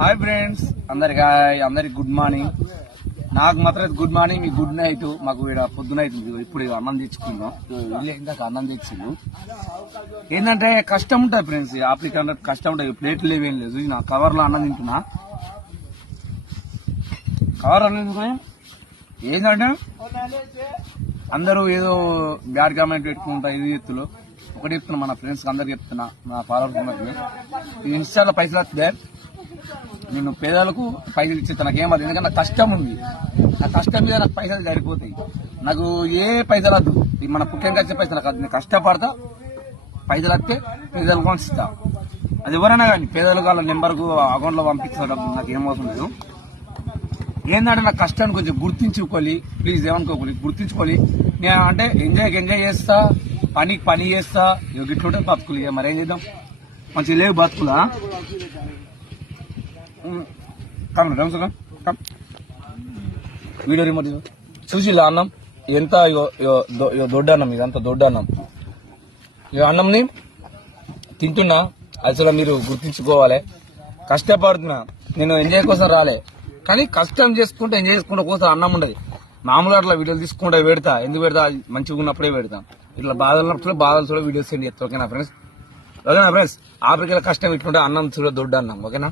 Hi friends, అందరికి good morning. నాకు మాత్రం గుడ్ మార్నింగ్, మీకు గుడ్ నైట్. మాకు ఇక్కడ పొద్దున అవుతుంది. ఇప్పుడు అన్నం తెచ్చుకున్నాం. ఇందాక అన్నం తెచ్చిండు. ఏంటంటే కష్టం ఉంటుంది ఫ్రెండ్స్, ఆఫ్రికా కష్టం ఉంటుంది. ప్లేట్లు లేవేం లేదు. నా కవర్లో అన్నం తింటున్నా. కవర్ అనేది ఏంటంటే అందరూ ఏదో బ్యాడ్ కామెంట్ పెట్టుకుంటా. ఇది ఎత్తులు ఒకటి చెప్తున్నా, మన ఫ్రెండ్స్ అందరికి చెప్తున్నా, నా ఫాలోవర్స్ అందరికి. ఇన్స్టాలో పైసలు వస్తే నేను పేదలకు పైసలు ఇచ్చేస్తా. నాకేం అది, ఎందుకంటే నాకు కష్టం ఉంది. నా కష్టం మీద నాకు పైసలు సరిపోతాయి. నాకు ఏ పైసలు వద్దు, మన ముఖ్యంగా వచ్చే పైసలు కాదు. నేను కష్టపడతా, పైసలు వస్తే పేదలకు ఇస్తా. అది ఎవరైనా కానీ పేదలకు వాళ్ళ నెంబర్కు అకౌంట్లో పంపించిన డబ్బు నాకు ఏం అవసరం లేదు. ఏంటంటే నా కష్టాన్ని కొంచెం గుర్తించుకోవాలి ప్లీజ్, ఏమనుకోవాలి, గుర్తించుకోవాలి. నేను అంటే ఎంజాయ్ చేస్తా, పని చేస్తా. ఇట్లుంటే బతుకులు. ఇక మరేం చేద్దాం, మంచిగా లేవు బతుకులా. వీడియో రిమోట్ చూసిలా అన్నం ఎంత దొడ్డ అన్నం, ఇదంతా దొడ్డ అన్నం. ఈ అన్నంని తింటున్నా. అసలు మీరు గుర్తించుకోవాలి. కష్టపడుతున్నా, నేను ఎంజాయ్ కోసం రాలే, కానీ కష్టం చేసుకుంటే ఎంజాయ్ చేసుకుంటే కోసం అన్నం ఉండదు. మామూలుగా అట్లా వీడియోలు తీసుకుంటే పెడతా. ఎందుకు పెడతా, మంచిగా ఉన్నప్పుడే పెడతాం. ఇట్లా బాధలు ఉన్నప్పుడు బాధలు చూడ వీడియోస్ సెండ్ చేస్తా. ఓకేనా ఫ్రెండ్స్? ఆఫ్రికాలో కష్టం ఇట్లుంటే అన్నం చూడ దొడ్డ అన్నం. ఓకేనా?